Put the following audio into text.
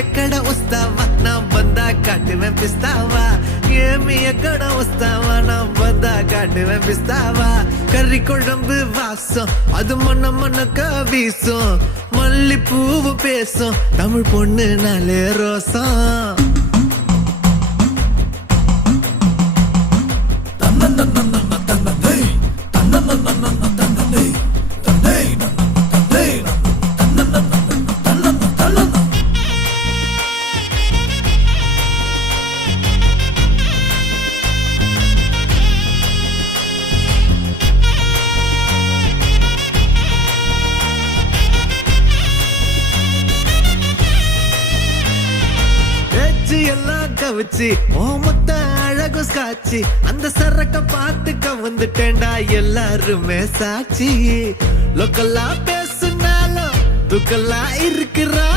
ఎక్కడ వస్తావా నా బందా కాటువేం పిస్తావా ఏమి ఎక్కడ వస్తావా నా బందా కాటువేం పిస్తావా కర్రీ குழம்பு வாசம் அது மொன்ன மொன்னக்க வீசும் மல்லி பூவு பேசும் தமிழ் பொண்ணு நாளே ரோசம் எல்லாம் கவிச்சு ஓமத்த அழகு காட்சி அந்த சரக்க பாத்துக்க வந்துட்டேன்டா எல்லாருமே சாட்சி லோக்கல்லா பேசுனாலும் துக்கல்லா இருக்கிறா